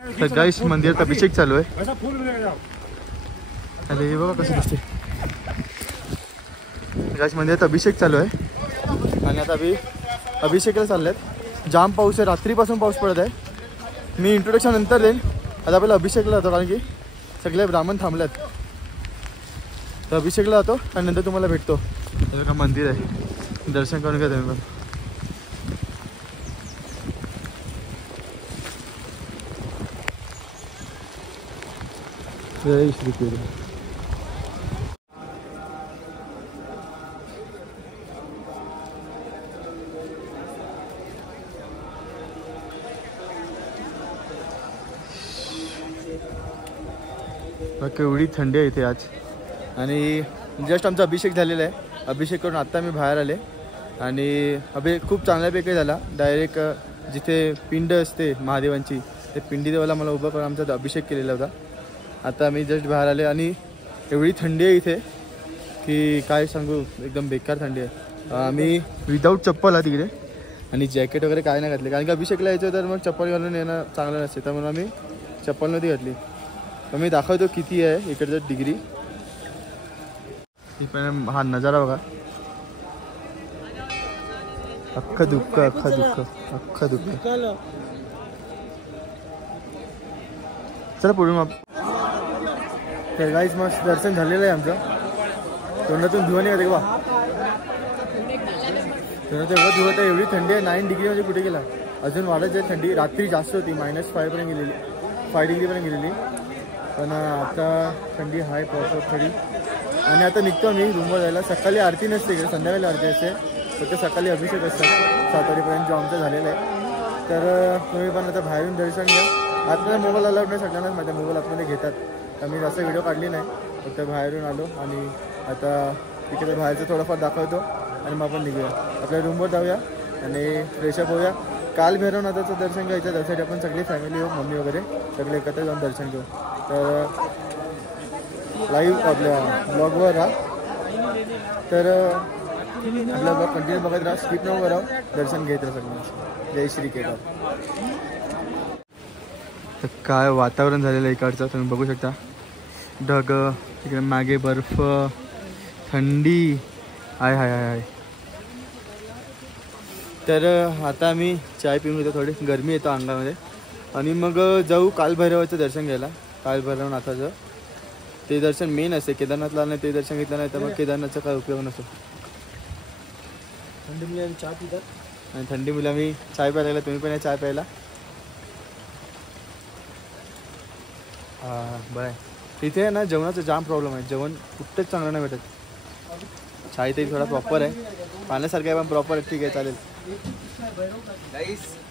तर गाईस मंदिरात अभिषेक चालू आहे. अरे हे बघा कसं दिसते. गाईस मंदिरात अभिषेक चालू आहे आणि आता अभिषेकाला चाललेत. जाम पाऊस आहे, रात्रीपासून पाऊस पडत आहे. मी इंट्रोडक्शन नंतर देईन. आता आपल्याला अभिषेकला जातो कारण की सगळे ब्राह्मण थांबलेत. तर अभिषेकला जातो आणि नंतर तुम्हाला भेटतो. का मंदिर आहे, दर्शन करून घ्या तुम्ही पण. जय श्री कृष्ण. केवढी थंडी आहे इथे आज. आणि जस्ट आमचा अभिषेक झालेला आहे. अभिषेक करून आत्ता मी बाहेर आले आणि खूप चांगल्यापैकी झाला. डायरेक्ट जिथे पिंड असते महादेवांची ते पिंडीदेवाला मला उभं करून आमचा अभिषेक केलेला होता. आता मी जस्ट बाहेर आले आणि एवढी थंडी आहे इथे की काय सांगू, एकदम बेकार थंडी आहे. आम्ही विदाऊट चप्पल आहे तिकडे आणि जॅकेट वगैरे काय नाही घातले कारण की अभिषेकला यायचं तर मग चप्पल घालून येणं चांगलं नसते. त्यामुळे आम्ही चप्पल नव्हती घातली. तर मी दाखवतो किती आहे इकडचं डिग्री. पण हा नजारा बघा. अख्खं दुःख. चला पुढे मग. तर गाईस मस्त दर्शन झालेलं आहे आमचं. तोंडातून धुवा नाही का बा, तोंडातून एवढं धुवत आहे. एवढी थंडी आहे. 9 डिग्री म्हणजे कुठे गेला, अजून वाढत आहे थंडी. रात्री जास्त होती, -5 पर्यंत गेलेली, 5 डिग्रीपर्यंत गेलेली. पण आता थंडी आहे प्रॉपर थोडी. आणि आता निघतो मी रूमवर जायला. सकाळी आरती नसते इकडे, संध्याकाळी आरती असते. फक्त सकाळी अभिषेक असतात 7 वाजेपर्यंत जो आमचा झालेला आहे. तर तुम्ही पण आता बाहेरून दर्शन घ्या. आतमध्ये मोबाईल अलाउड नाही, सगळ्यांनाच माझ्या मोबाईल आतमध्ये घेतात. तर मी जास्त व्हिडिओ काढली नाही, फक्त बाहेरून आलो आणि आता तिकडे बाहेरचं थोडंफार दाखवतो आणि मग आपण निघूया. आपल्या रूमवर जाऊया आणि फ्रेशअप होऊया. काल भैरवनाथाचं दर्शन घ्यायचं, त्यासाठी आपण सगळी फॅमिली हो, मम्मी वगैरे सगळे एकत्र जाऊन दर्शन घेऊ. तर लाईव्ह आपल्या ब्लॉगवर राहा. तर आपला ब्लॉग कंटिन्यू बघत राहा, स्किप न करावं, दर्शन घेत राहा सगळ्यांचं. जय श्री केदार. तर काय वातावरण झालेलं आहे इकडचं तुम्ही बघू शकता. ढग, तिकडे मागे बर्फ, थंडी आहे हाय. तर आता आम्ही चाय पिऊन घेतो. थोडी गरमी येतो अंगामध्ये आणि मग जाऊ कालभैरवाचं दर्शन घ्यायला. कालभैरवनाथाचं ते दर्शन मेन असते. केदारनाथला नाही ते दर्शन घेतलं नाही तर मग केदारनाथचा काय उपयोग नसतो. थंडी मुली आम्ही चहा पितात आणि थंडी मुली आम्ही चाय प्यायला लागला. तुम्ही पण या चाय प्यायला. हां बाय. इथे आहे ना जेवणाचा जाम प्रॉब्लेम आहे. जेवण कुठंच चांगलं नाही भेटत. चाय तरी थोडा प्रॉपर आहे, पाण्यासारखं आहे पण प्रॉपर आहे. ठीक आहे चालेल.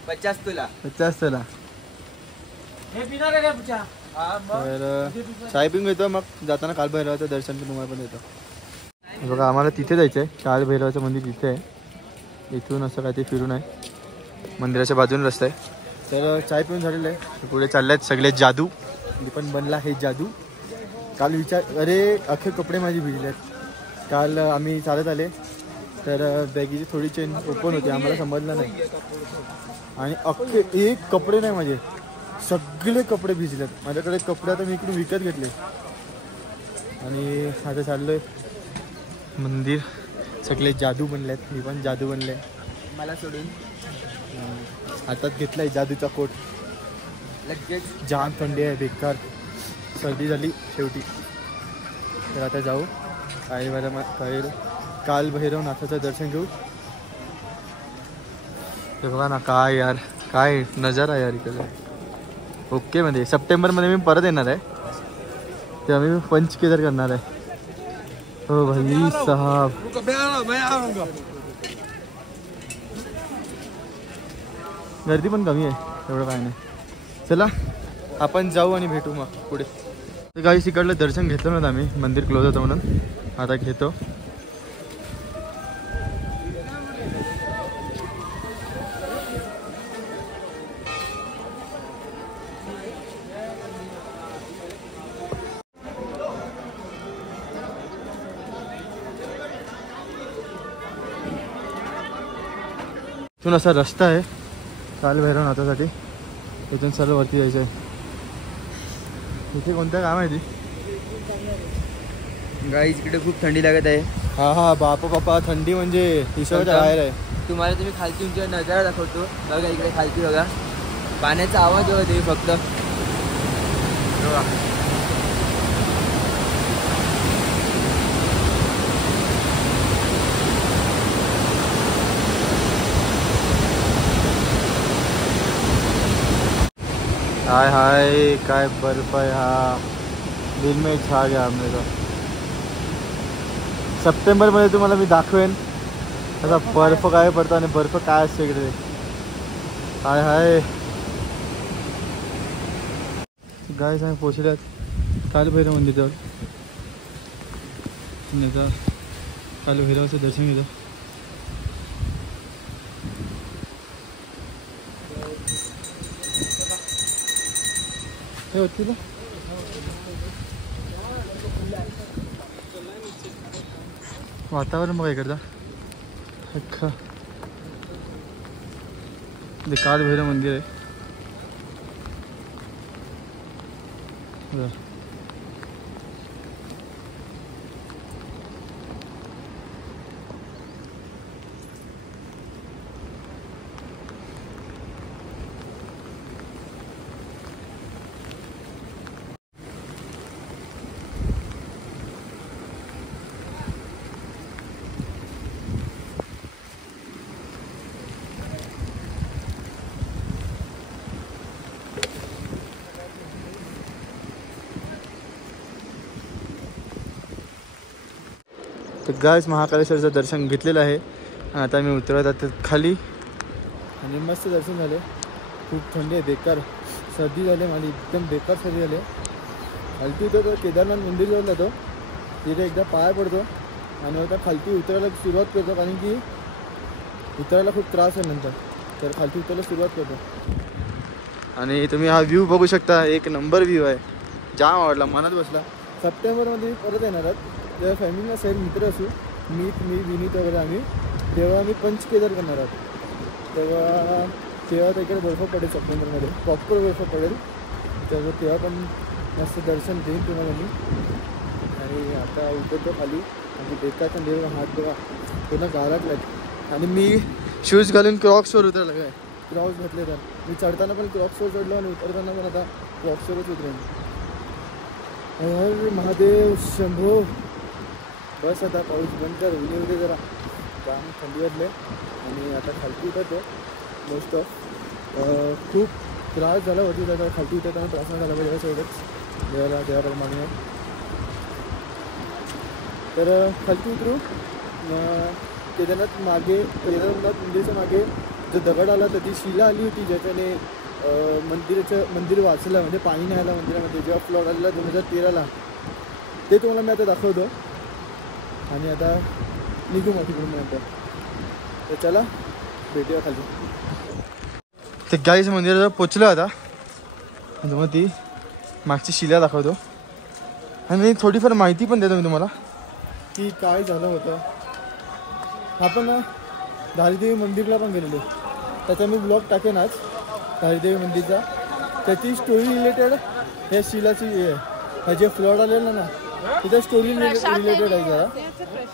50 तुला. तर चाय पिऊन घेतो, मग जाताना कालभैरवाचं दर्शन पण तुम्हाला पण देतो. बघा आम्हाला तिथे जायचं आहे. कालभैरवाचं मंदिर तिथे आहे. इथून असं काहीतरी फिरून आहे, मंदिराच्या बाजूने रस्ता आहे. तर चाय पिऊन झालेलं आहे. पुढे चालले आहेत सगळे जादू. मी पण बनला हे जादू. काल अरे अख्खे कपडे माझे भिजले आहेत. काल आम्ही चालत आले तर बॅगीची थोडी चेन ओपन होती, आम्हाला समजलं नाही. आणि अख्खे एक कपडे नाही माझे, सगळे कपडे भिजलेत. माझ्याकडे कपडे आता मी इकडून विकत घेतले. आणि आता चाललोय मंदिर. सगळे जादू बनलेत, मी पण जादू बनले. मला सोडून हातात घेतलाय जादूचा कोट. लगेच जाम थंडी आहे, बेकार सर्दी झाली शेवटी. तर आता जाऊ कालभैरवनाथाचं दर्शन घेऊ. ते बघा ना काय यार, काय नजारा यार इकडे. ओके मध्ये सप्टेंबरमध्ये मी परत येणार आहे. ते आम्ही पंचकेदार करणार आहे. हो भाई साहब. गर्दी पण कमी आहे, एवढं काय नाही. चला आपण जाऊ आणि भेटू मग पुढे. तर काही इकडलं दर्शन घेतलं नव्हतं आम्ही, मंदिर क्लोज होतं म्हणून. आता घेतो. इथून असा रस्ता आहे कालभैरवनाथासाठी. इथून सर्व वरती जायचं आहे. इथे कोणतं काय माहिती गाईज इकडे खूप थंडी लागत आहे. हा बापा थंडी म्हणजे हिशोबाच्या बाहेर आहे. तुम्हाला तुम्ही खालची उंचीवर नजारा दाखवतो. बघा इकडे खालची बघा, पाण्याचा आवाज बघा तुम्ही फक्त. हाय काय बर्फ आहे हा. दिल में छा गया हमने तो. सप्टेंबरमध्ये तुम्हाला मी दाखवेन आता बर्फ काय पडतो आणि बर्फ काय असते इकडे. हाय गाय सांग पोचल्यात कालभैरव मंदिरावर. नेता कालभैरवाचं दर्शन घेतो. हे होती ना वातावरण बघा इकडचा अख्खा. ते कालभैरव मंदिर आहे. तर गायस महाकालेश्वरचं दर्शन घेतलेलं आहे. आता मी उतरत आता खाली आणि मस्त दर्शन झाले. खूप थंडी आहे, बेकार सर्दी झाली माझी, एकदम बेकार सर्दी झाली. खालती उतरतो केदारनाथ मंदिर जाऊन जातो, तिथे एकदा पाय पडतो आणि आता खालती उतरायला सुरुवात करतो, कारण की उतरायला खूप त्रास आहे नंतर. तर खालती उतरायला सुरुवात करतो. आणि तुम्ही हा व्ह्यू बघू शकता, एक नंबर व्ह्यू आहे. जाम आवडला, मनात बसला. सप्टेंबरमध्ये परत येणार आहात तेव्हा फॅमिलीला सैल मित्र असू, मी विनीत वगैरे आम्ही, तेव्हा आम्ही पंचकेदार करणार आहोत. तेव्हा तिकडे बर्फ पडेल सप्टेंबरमध्ये, प्रॉपर बर्फ पडेल. तेव्हा पण मस्त दर्शन देईन तुम्हाला मी. आणि आता उतरतो खाली आणि बेकार थंडी, हात बघा पूर्ण गारटलात. आणि मी शूज घालून क्रॉक्सवर उतरायला लागला आहे. क्रॉक्स घातले तर मी चढताना पण क्रॉक्सवर चढलो आणि उतरताना पण आता क्रॉक्सवरच उतरेन. हर महादेव शंभो. बस आता पाऊस बंद कर, उद्या जरा काम थंडी वाजले आणि आता खालती उतरतो. मोस्ट ऑफ खूप त्रास झाला होती, आता खालती उतरताना त्रास नाही झाला पाहिजे एवढंच देवाप्रमाणे. तर खालती उतरू. केदारनाथ मंदिरच्या मागे जो दगड आला तर ती शिला आली होती, ज्याच्याने मंदिर वाचलं, म्हणजे पाणी नाही आलं मंदिरामध्ये जेव्हा फ्लड आलेला 2013ला. ते तुम्हाला मी आता दाखवतो. आणि आता निघू मग तिकडून नंतर. तर चला भेटूया खाली. ते गाईच्या मंदिराजवळ पोचलो आता. मग ती मागची शिला दाखवतो आणि थोडीफार माहिती पण देतो मी तुम्हाला की काय झालं होतं. आपण धारीदेवी मंदिरला पण गेलेलो, त्याचा मी ब्लॉग टाकेन आज धारीदेवी मंदिरचा. त्याची स्टोरी रिलेटेड ह्या शिलाची आहे, जे फ्लड आलेलं ना तिथे स्टोरी रिलेटेड आहे जरा.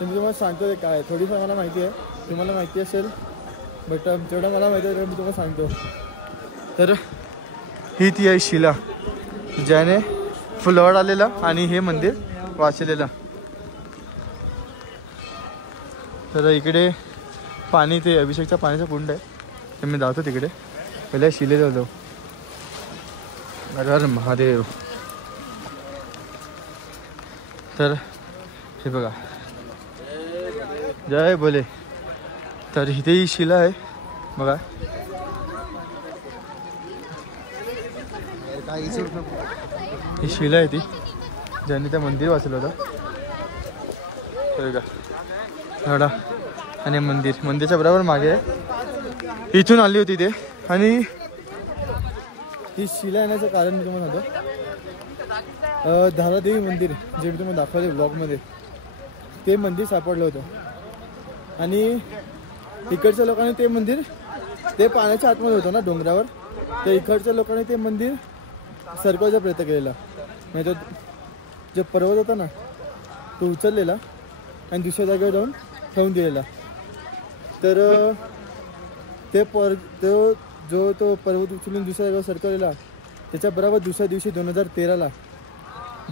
तर मी तुम्हाला सांगतो काय, थोडीफार मला माहिती आहे, तुम्हाला माहिती असेल बट जेवढं मला माहिती आहे तेवढं मी तुम्हाला सांगतो. तर ही ती आहे शिला ज्याने फ्लड आलेला आणि हे मंदिर वाचलेलं. तर इकडे पाणी, ते अभिषेकच्या पाण्याचा कुंड आहे, तर मी जातो तिकडे. पहिल्या शिलेजवळ जाऊ. हर महादेव. तर हे बघा, जय बोले. तर इथे ही शिला आहे बघा. ही शिला आहे ती ज्यांनी त्या मंदिर वाचलं होतं. तर बघा आणि मंदिरच्या बरोबर मागे आहे. इथून आली होती ते. आणि ही शिला येण्याचं कारण मी तुम्हाला सांगतो. धारादेवी मंदिर जे मी तुम्हाला दाखवले ब्लॉगमध्ये, ते मंदिर सापडलं होतं. आणि इकडच्या लोकांनी ते मंदिर, ते पाण्याच्या आतमध्ये होतं ना डोंगरावर, तर इकडच्या लोकांनी ते मंदिर सरकवायचा प्रयत्न केलेला. नाही तो जो पर्वत होता ना तो उचललेला आणि दुसऱ्या जागेवर जाऊन ठेवून दिलेला. तर तो पर्वत उचलून दुसऱ्या जागेवर सरकवलेला. त्याच्या बरोबर दुसऱ्या दिवशी 2013ला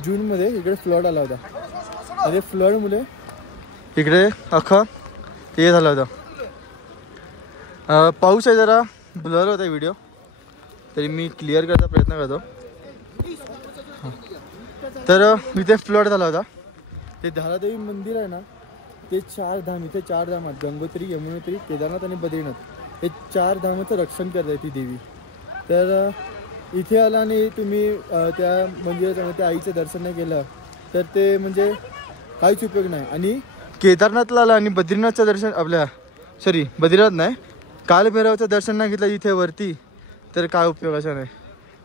जूनमध्ये इकडे फ्लड आला होता. आणि फ्लडमुळे इकडे अख्खा हे झाला होता. पाऊस आहे, जरा ब्लर होता व्हिडिओ, तरी मी क्लिअर करायचा प्रयत्न करतो. तर इथे फ्लड झाला होता. ते धारादेवी मंदिर आहे ना, ते 4 धाम, इथे 4 धाम आहेत. गंगोत्री, यमुनोत्री, केदारनाथ आणि बद्रीनाथ. हे 4 धामाचं रक्षण करते ती देवी. तर इथे आला आणि तुम्ही त्या मंदिराचं त्या आईचं दर्शन नाही केलं तर ते म्हणजे काहीच उपयोग नाही. आणि केदारनाथला आला आणि बद्रीनाथचं दर्शन बद्रीनाथ नाही, कालभैरवाचं दर्शन नाही घेतलं इथे वरती तर काय उपयोगाचं नाही.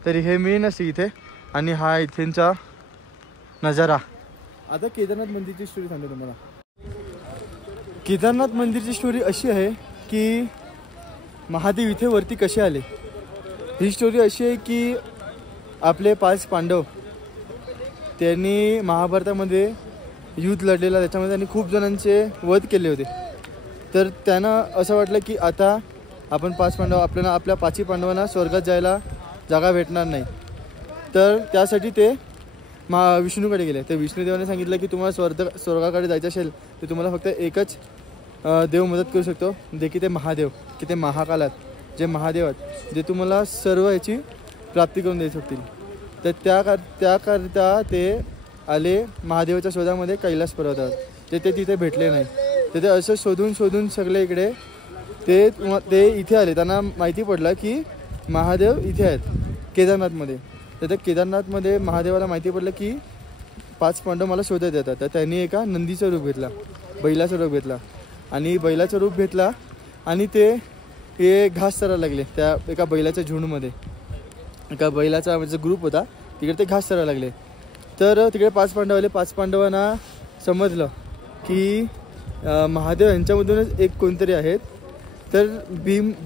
तरी हे मेन असते इथे. आणि हा इथेचा नजारा. आता केदारनाथ मंदिरची स्टोरी सांगतो तुम्हाला. केदारनाथ मंदिरची स्टोरी अशी आहे की महादेव इथे वरती कसे आले. ही स्टोरी अशी आहे की आपले 5 पांडव त्यांनी महाभारतामध्ये युद्ध लढलेला, त्याच्यामध्ये त्यांनी खूप जणांचे वध केले होते. तर त्यांना असं वाटलं की आता आपण 5 पांडव आपल्याला आपल्या 5ही पांडवांना स्वर्गात जायला जागा भेटणार नाही. तर त्यासाठी ते विष्णूकडे गेले. तर विष्णुदेवाने सांगितलं की तुम्हाला स्वर्गाकडे जायचं असेल तर तुम्हाला फक्त एकच देव मदत करू शकतो, जे की ते महादेव, की ते महाकालात जे महादेव आहेत, जे तुम्हाला सर्व याची प्राप्ती करून देऊ शकतील. तर त्याकरता ते आले महादेवाच्या शोधामध्ये कैलास पर्वतावर. ते तिथे भेटले नाही. तर ते असं शोधून सगळे इकडे ते इथे आले. त्यांना माहिती पडलं की महादेव इथे आहेत केदारनाथमध्ये. तर त्या केदारनाथमध्ये महादेवाला माहिती पडलं की 5 पांडव मला शोधत येतात. तर त्यांनी एका नंदीचं रूप घेतला, बैलाचं रूप घेतला. आणि बैलाचं रूप घेतला आणि ते घास चरायला लागले. त्या एका बैलाच्या झुंडमध्ये एका बैलाचा म्हणजे ग्रुप होता, तिकडे ते घास चरायला लागले. तर तिकडे 5 पांडव आले. 5 पांडवांना समजलं की महादेव यांच्यामधूनच एक कोणतरी आहेत. तर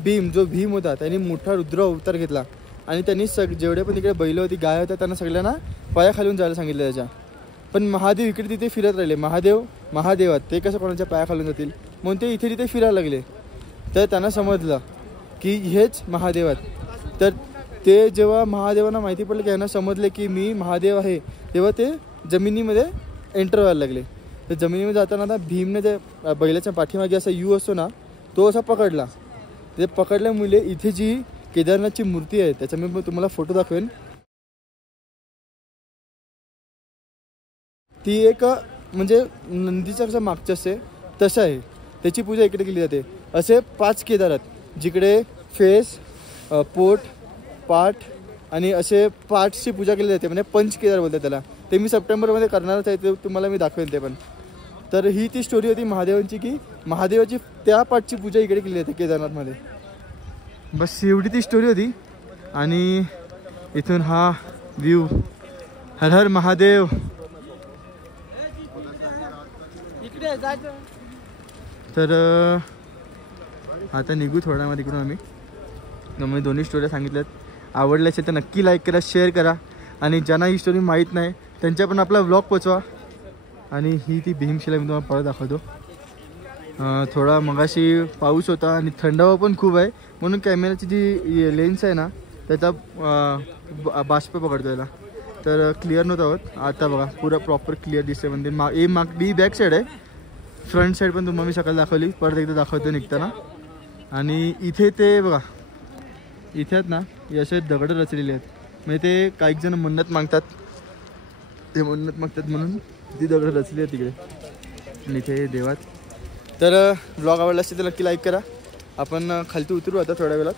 भीम जो भीम होता त्यांनी मोठा रुद्र अवतार घेतला आणि त्यांनी जेवढे पण तिकडे बैल होती, गाय होत्या, त्यांना सगळ्यांना पाया खालून जायला सांगितलं त्याच्या. पण महादेव इकडे तिथे फिरत राहिले. महादेवात ते कसं कोणाच्या पाया खालून जातील म्हणून ते इथे तिथे फिरायला लागले. तर त्यांना समजलं की हेच महादेव आहेत. तर ते जेव्हा महादेवांना माहिती पडलं की यांना समजले की मी महादेव आहे, तेव्हा ते जमिनीमध्ये एंटर व्हायला लागले. तर जमिनीमध्ये जाताना आता भीमने ते बैलाच्या पाठीमागे असा यू असतो ना, तो असा पकडला. ते पकडल्यामुळे इथे जी केदारनाथची मूर्ती आहे त्याचा मी तुम्हाला फोटो दाखवेन. ती एक म्हणजे नंदीचा कसं मागचं असते तसं आहे. त्याची पूजा इकडे केली जाते. असे 5 केदार आहेत जिकडे फेस, पोट, पाठ आणि असे पार्ट्सची पूजा केली जाते. म्हणजे पंचकेदार बोलतात त्याला. ते मी सप्टेंबरमध्ये करणारच आहे, ते तुम्हाला मी दाखवेन ते पण. तर ही ती स्टोरी होती महादेवांची की महादेवाची त्या पाठची पूजा इकडे केली जाते केदारनाथमध्ये. बस एवढी ती स्टोरी होती. आणि इथून हा व्ह्यू. हर हर महादेव. तर आता निघू थोड्यामध्ये इकडून आम्ही. मी दोन्ही स्टोऱ्या सांगितल्यात. आवडल्या असेल तर नक्की लाईक करा, शेअर करा. आणि ज्यांना ही स्टोरी माहीत नाही त्यांच्या पण आपला व्लॉग पोचवा. आणि ही ती भीमशिला मी तुम्हाला परत दाखवतो. थोडा मगाशी पाऊस होता आणि थंडावा पण खूप आहे, म्हणून कॅमेराची जी लेन्स आहे ना त्याचा बाष्प पकडतो याला. तर क्लिअर नव्हतं होत. आता बघा पुरा प्रॉपर क्लिअर दिसते. मंदिर ही बॅक साईड आहे. फ्रंट साईड पण तुम्हाला मी सकाळी दाखवली, परत एकदा दाखवतो निघताना. आणि इथे ते बघा, इथे आहेत ना हे असे दगड रचलेले आहेत. म्हणजे ते काही जण मन्नत मागतात, ते मन्नत मागतात म्हणून ती दगड रचली आहे तिकडे. आणि इथे देवात. तर ब्लॉग आवडला असेल तर नक्की लाईक करा. आपण खालती उतरू आता थोड्या वेळात.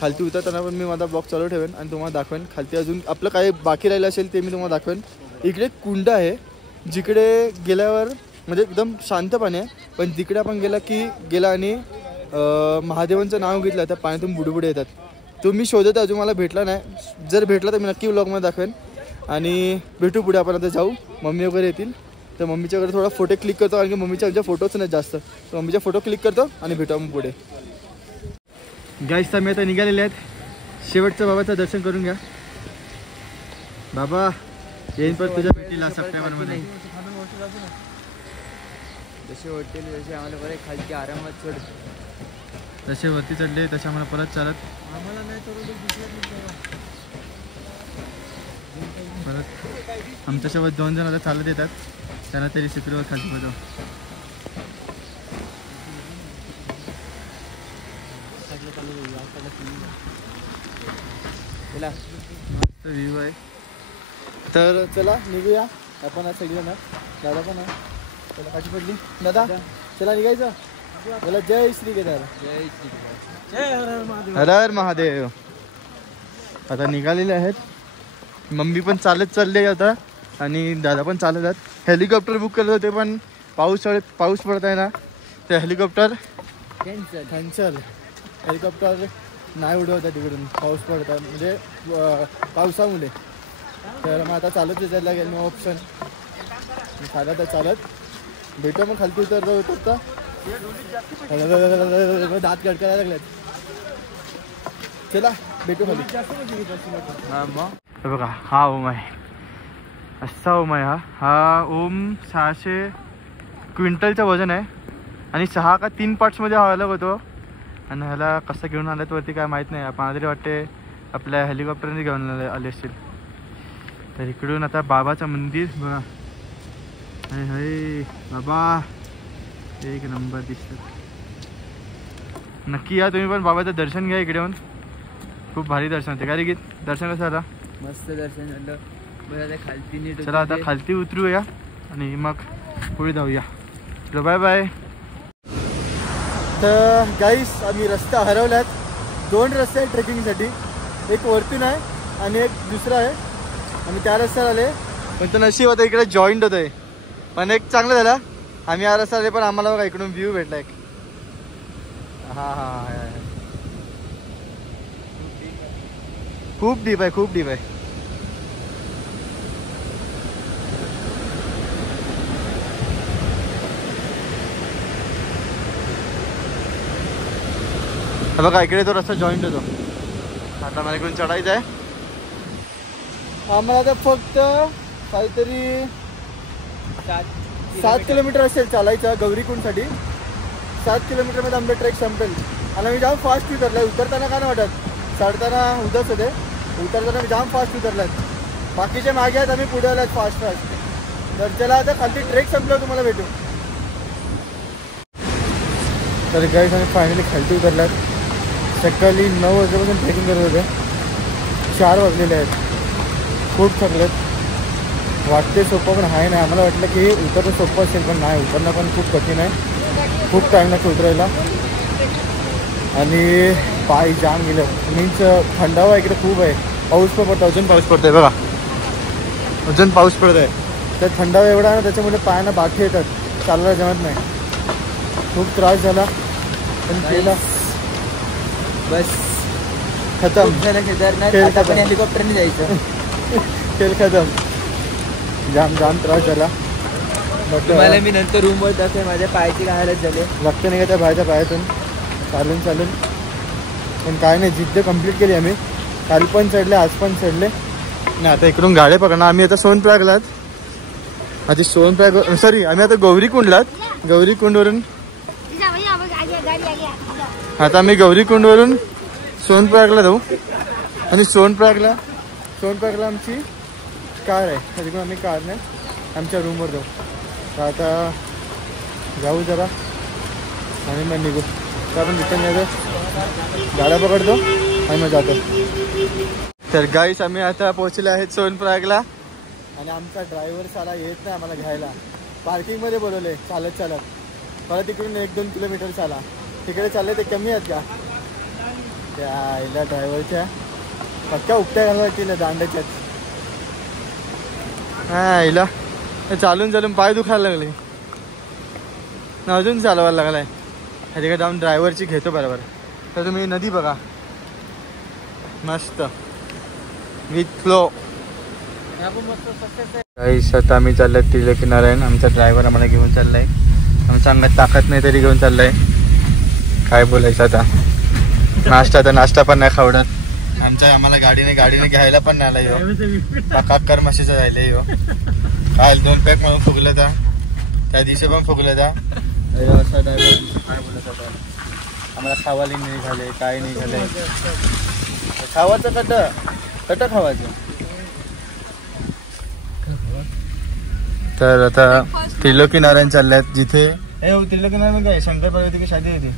खालती उतरताना पण मी माझा ब्लॉग चालू ठेवेन आणि तुम्हाला दाखवेन. खालती अजून आपलं काय बाकी राहिलं असेल ते मी तुम्हाला दाखवेन. इकडे कुंड आहे जिकडे गेल्यावर म्हणजे एकदम शांत पाणी आहे, पण तिकडे आपण गेला आणि महादेवांचं नाव घेतलं तर पाण्यातून बुडबुडे येतात. तो मी शोधत अजून मला भेटला नाही. जर भेटला तर मी नक्की व्लॉगमध्ये दाखवेन. आणि भेटू पुढे. आपण आता जाऊ. मम्मी वगैरे येतील तर मम्मीच्या वगैरे थोडा फोटो क्लिक करतो, कारण की मम्मीच्या आमच्या फोटोच नाही जास्त. तर मम्मीच्या फोटो क्लिक करतो आणि भेटू मग पुढे. गाईस तर मी आता निघालेले आहेत. शेवटचं बाबाचं दर्शन करून घ्या. बाबा येईन पण तुझ्या भेटीला सप्टेंबरमध्ये. जसे होतील जसे आम्हाला बरे खालची आरामात सोड. जसे वरती चढले तसे आम्हाला परत चालत आम्हाला नाही परत आमच्यासोबत 2 जण आता चालत येतात. त्यांना तरी सिक्युअर खाली बघा. मस्त व्ह्यू आहे. तर चला निघूया आपण आज सगळेजण. दादा पण आहे. चला काठी पडली दादा. चला निघायचं. चला जय श्री केदार. जय श्री केदार. हर हर महादेव. आता निघालेले आहेत. मम्मी पण चालत चालले आता आणि दादा पण चालत आहेत. हेलिकॉप्टर बुक केलं होते पण पाऊस पडत आहे ना ते हेलिकॉप्टर कॅन्सल. हेलिकॉप्टर नाही उडवतात तिकडून पाऊस पडतात म्हणजे पावसामुळे. तर मग आता चालत जायला लागेल मग ऑप्शन. चालत आहे चालत भेटू मग खालती उतरता दात गडकायला लागलेत. चला भेटू खाली. हां मग हे बघा हा ओम आहे. असा ओम आहे हा ओम 600 क्विंटलचं वजन आहे आणि 6 का 3 पार्ट्समध्ये हा अलग होतो. आणि ह्याला कसं घेऊन आल्यात वरती काय माहीत नाही. आपण तरी वाटते आपल्या हेलिकॉप्टरने घेऊन आले असतील. तर इकडून आता बाबाचं मंदिर बघा. अरे हरे बाबा एक नंबर दिसतं. नक्की या तुम्ही पण बाबाचं दर्शन घ्या इकडे येऊन. खूप भारी दर्शन होते. काय रे गीत दर्शन कसं आला. मस्त दर्शन झालं. बरं आता खालती नीट. चला आता खालती उतरूया आणि मग पुढे जाऊया. चलो बाय बाय. तर गाईस आम्ही रस्ता हरवल्यात. 2 रस्ते आहेत ट्रेकिंगसाठी. एक वरतून आहे आणि एक दुसरा आहे. आम्ही त्या रस्त्यावर आले पण तो नशीब होता इकडे जॉईंट होतं आहे. पण एक चांगलं झालं आम्ही या रस्त्यावर आले पण आम्हाला बघा इकडून व्ह्यू भेटला एक. हां हां हां खूप डीप आहे खूप डीप आहे. बघा इकडे तो रस्ता जॉईंट होतो. आता मला इकडून चढायचं आहे. आम्हाला आता फक्त काहीतरी 7 किलोमीटर असेल चालायचं गौरीकुंडसाठी. 7 किलोमीटरमध्ये आमचा ट्रेक संपेल. आणि मी जाम फास्ट उतरलाय. उतरताना काय नाही वाटत. चढताना उदच होते. उतरताना मी जाम फास्ट उतरलात. बाकीचे मागे आहेत आम्ही पुढे आलात फास्ट फास्ट. तर चला आता खालती ट्रेक संपलं तुम्हाला भेटू. तर गाईस आम्ही फायनली खालती उतरलात. सकाळी 9 वाजल्यापासून ट्रेकिंग करत होते. 4 वाजलेले आहेत. खूप थकलेत. वाटते सोपं पण आहे नाही. आम्हाला वाटलं की उतरणं सोपं असेल पण नाही. उतरणं पण खूप कठीण आहे. खूप टाईम लागतो उतरायला आणि पाय जाम गेलं. मीन्स थंडावा इकडे खूप आहे. पाऊस पण पडतो. अजून पाऊस पडतो आहे बघा. अजून पाऊस पडत आहे. तर थंडावा एवढा आहे ना त्याच्यामुळे पायांना बाकी येतात. चालायला जमत नाही. खूप त्रास झाला पण केला. बस खतम झालं केदारनाथ. आता आपण हेलिकॉप्टरने जायचं. खेळ खतम. जाम जाम त्रास झाला. तुम्हाला मी नंतर रूमवर दाखवेन. माझ्या पायाची हालत झाली. रक्त निघायच्या बाहेरच्या पायातून चालून चालून. पण काय नाही जिद्द कंप्लीट केली आम्ही. काल पण चढले आज पण चढले. नाही आता इकडून गाड्या पकडणार. आम्ही आता सोनप्रयागलात. आधी सोनप्रयाग सॉरी आम्ही आता गौरीकुंडलात. गौरीकुंडवरून आता आम्ही गौरीकुंडवरून सोनप्रयागला जाऊ. आणि सोनप्रयागला आमची कार आहे. तिकडून आम्ही कारने आमच्या रूमवर जाऊ. तर आता जाऊ जरा आणि मग निघू. तर आपण रिटर्न यायचं. गाड्या पकडतो आणि मग जातो. तर गाईस आम्ही आता पोहोचले आहेत सोनप्रयागला. आणि आमचा ड्रायव्हर साला येत नाही आम्हाला घ्यायला. पार्किंगमध्ये बोलवले चालत परत तिकडून 1-2 किलोमीटर चाला. तिकडे चालले ते कमी आहेत का त्या आईला ड्रायव्हरच्या पक्का उपट्या घालवा केल्या दांड्याच्याच. हां आईला चालून पाय दुखायला लागले ना. अजून चालवायला लागला आहे. ह्याच्याकडे जाऊन ड्रायव्हरची घेतो बरोबर. तर तुम्ही नदी बघा मस्त विथ फ्लो. गाईस आता आम्ही चाललोय तिथे किनाऱ्याने. आमचा ड्रायव्हर आम्हाला घेऊन चाललाय. आमच्या अंगात ताकद नाही तरी घेऊन चाललाय. काय बोलायचं आता. नाश्ता पण नाही खावडत. आम्हाला गाडीने घ्यायला पण नाही आला यो काकर माशीचा राहिले यो काल 2 पॅक म्हणून फुगलं त्या दिवशी पण फुगलं असा ड्रायव्हर काय बोलत होता आम्हाला खावायला नाही झाले काय नाही झाले खावाचं कट खावायचं तर आता त्रिलोकी नारायण चालल्यात जिथे त्रिलोकी नारायण काय शंकर पार्वती की शादी होती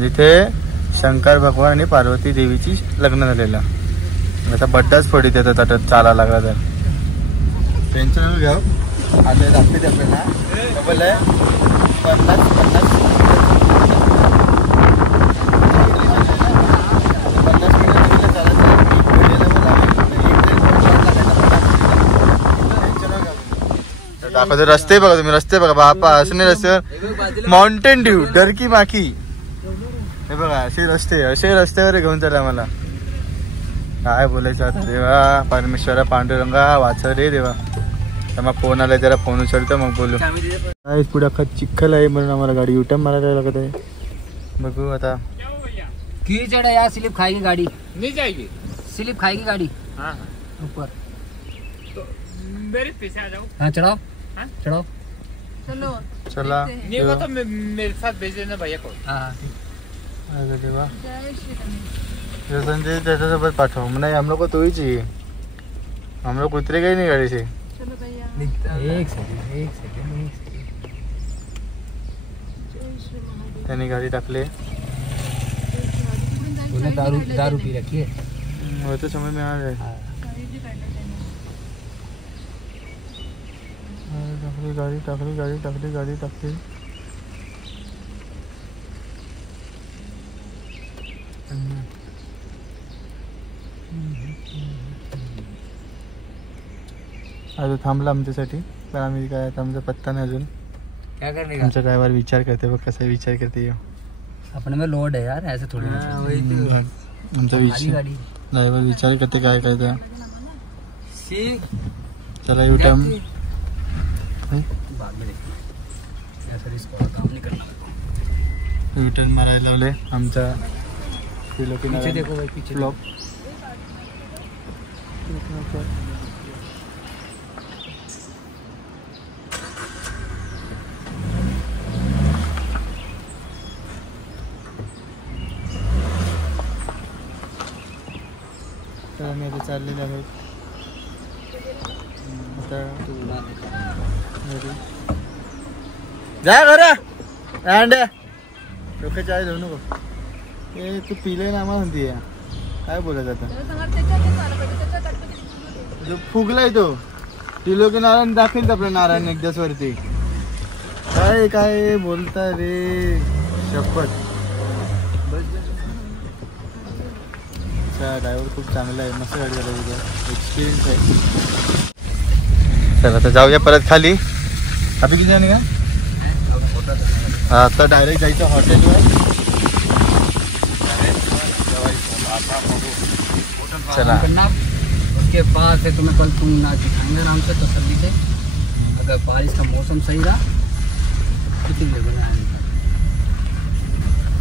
जिथे शंकर भगवान आणि पार्वती देवीची लग्न झालेलं आता बड्डाच फोडीत येतात आता चाला लागला तर टेन्शन घ्या आता दाखवते आपल्याला डबल आहे 50 दाखवतो रस्ते बघा तुम्ही रस्ते बघा बापा असणे रस्त्यावर माउंटेन ड्यू डरकी माकी हे बघा असे रस्त्यावर घेऊन चालला मला काय बोलायचं आता देवा परमेश्वरा पांडुरंगा वाच रे देवा मग फोन आलाय जरा फोन उचलतो मग बोलू काय पुढे अख्खा चिखल आहे म्हणून आम्हाला गाडी युटर्न मारायला लागत आहे बघू आता कीचड़ है यार स्लिप खाएगी गाड़ी नहीं जाएगी स्लिप खाएगी गाड़ी हाँ ऊपर तो मेरे पीछे आ जाओ हाँ चढ़ाओ चढ़ाओ चलो चला नहीं वो तो मेरे साथ भेज देना भैया को हाँ देवा संजय त्याच्यासोबत पाठव नाही हम लोग को तो ही चाहिए हम लोग उतरेगा ही नहीं गाड़ी से चलो भैया एक सेकंड त्यांनी गाड़ी टाकले उन्हें दारू पी रखी है वो तो समझ में आ रहा है गाड़ी टाकली अजून थांबला आमच्यासाठी पण आम्ही काय आमचा पत्ता नाही अजून क्या करने का आमचा ड्रायव्हर विचार करते बघ कसा विचार करते अपने में लोड है यार ऐसे थोड़ी आमचा ड्रायव्हर विचार करते काय काय चला युटर्न युटर्न मारायला लावले आमचा ब्लॉक तर आम्ही आता चाललेले आहोत आता जा घरा अंड्या डोक्याची आई जाऊ नको ए तू पिले ना आम्हाला म्हणते काय बोलत आता फुगलाय तो त्रिलोकी नारायण दाखवेल आपल्या नारायण एकदाच वरती काय बोलता रे शपथ ड्रायव्हर खूप चांगला आहे मस्त गाडी चालवतो एक्सपिरियन्स आहे चला आता जाऊया परत खाली अभि किती जाणे का आता डायरेक्ट जायचं हॉटेलवर चला उसके बाद से तुम्हें कल तुंगनाथ दिखाएंगे आराम से तसल्ली से अगर बारिश का मौसम सही रहा कितनी देर बनाएंगे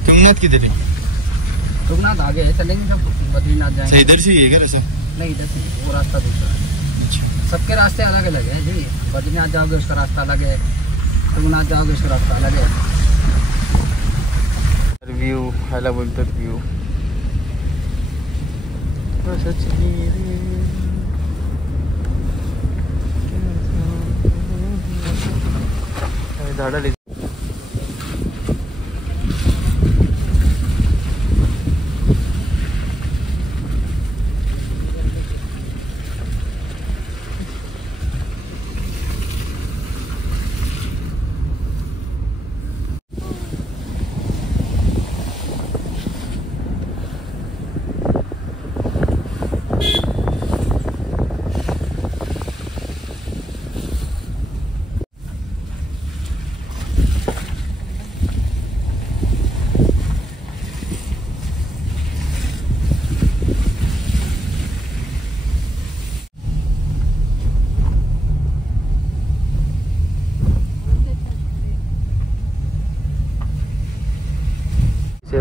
तुंगनाथ किधर है तुंगनाथ आगे है चलेंगे जब बद्रीनाथ जाएंगे इधर से ही है क्या ऐसा नहीं इधर से वो रास्ता दूसरा है सबके रास्ते अलग अलग है जी बद्रीनाथ जाओगे उसका रास्ता अलग है तुंगनाथ जाओगे उसका रास्ता अलग है व्यू खायला बोलतात व्यू झाडाला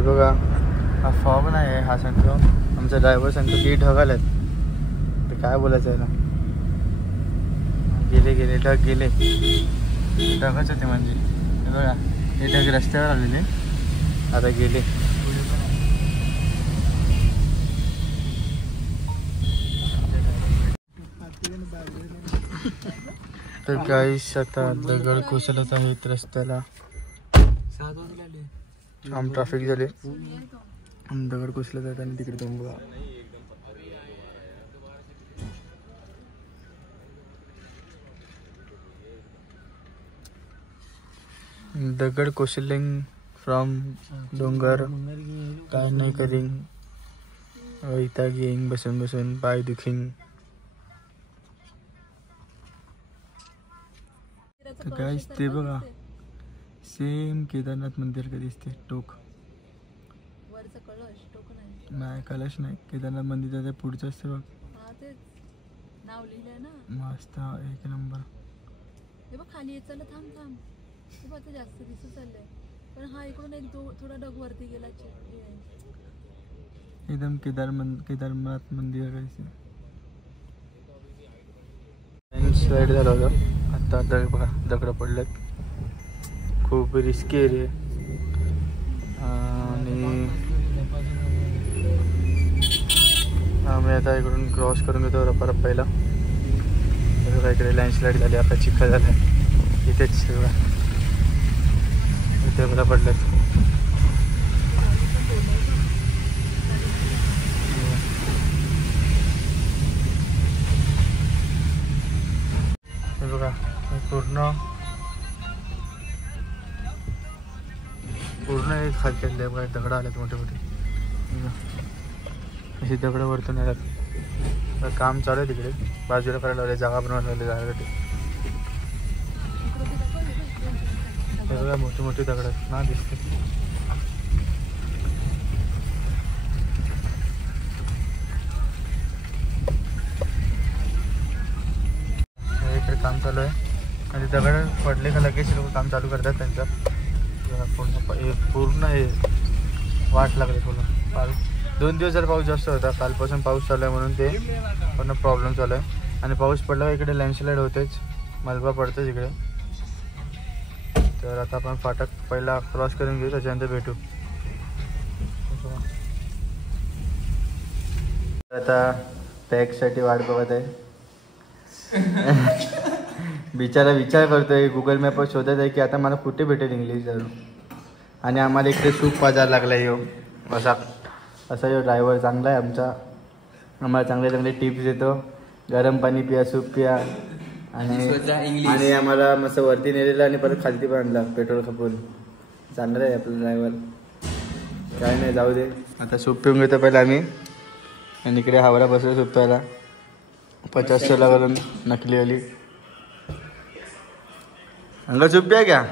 बघा हा फॉग नाही आहे हा सांगतो आमचा ड्रायव्हर सांगतो की ढगाल आहेत, तर काय बोलायचं आहे ना. गेले ढग गेले, ढगच होते म्हणजे. हे बघा हे ढग रस्त्यावर आलेले, आता गेले. तर गाईस आता दगड कोसळत आहेत रस्त्याला. जाम ट्रॅफिक झाले, दगड कोसळत आहेत आणि तिकडे जाऊन बघा. दगड कोसलिंग फ्रॉम डोंगर, काय नाही करिंग, वैताग येईन बसून बसून, पाय दुखिंग. तर गाईस ते बघा सेम केदारनाथ मंदिर का दिसते. टोक नाही, कलश नाही, केदारनाथ मंदिर त्या पुढचं असते बघ. नाव लिहिलंय ना मस्त एक नंबर. हे बघ खाली चल, थांब थांब. हे बघ आता जास्त दिसत चाललंय, पण हा इकडून एक थोडा डग वरती गेला. एकदम केदारनाथ मंदिर का दिसते. स्लाइड झालं होतं, आता बघा दगड पडलेत. खूप रिस्की एरिया आणि आम्ही आता इकडून क्रॉस करून घेतो रप्पा. बघा इकडे लँडस्लाईड झाली, आता चिखल झाला इथेच. बघा इथे बघा पडलेत. हे बघा पूर्ण एक हात केले बघा, दगड आलेत मोठे मोठे. अशी दगड वरतून आल्यात. काम चालू आहे तिकडे, बाजूला करायला लावले, जागा बनवायला लावले जागासाठी. हे बघा मोठी मोठी दगड आहेत ना, दिसते. इकडे काम चालू आहे आणि दगड पडले का लगेच लोक काम चालू करतात त्यांचं. पूर्ण हे वाट लागली पूर्ण. 2 दिवस जर पाऊस जास्त होता, कालपासून पाऊस चालू आहे म्हणून ते पूर्ण प्रॉब्लेम चालू आहे. आणि पाऊस पडला इकडे लँडस्लाईड होतेच, मलबा पडतोच इकडे. तर आता आपण फाटक पहिला क्रॉस करून घेऊ, त्याच्यानंतर भेटू. आता पॅकसाठी वाट बघत आहे. बिचारा विचार करतोय, गुगल मॅपवर शोधत आहे की आता मला कुठे भेटेल इंग्लिश जरूर. आणि आम्हाला इकडे सूप बाजार लागला आहे. असा यो ड्रायव्हर चांगला आहे आमचा, आम्हाला चांगले टिप्स देतो. गरम पाणी पिया, सूप पिया, आणि आम्हाला मस्त वरती नेलेलं आणि परत खालती पण आणला पेट्रोल खपून. चांगलं आहे आपलं ड्रायव्हर, काय नाही जाऊ दे. आता सूप पिऊन घेतो पहिला आम्ही, आणि इकडे हावरा बसलो सूप प्यायला. 50 करून नकली वाली. अंकल सूप पिया क्या?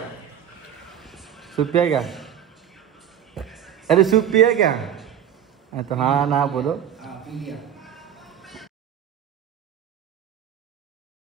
सूप पिया क्या? अरे सूप पिया क्या? तो हाँ ना बोलो.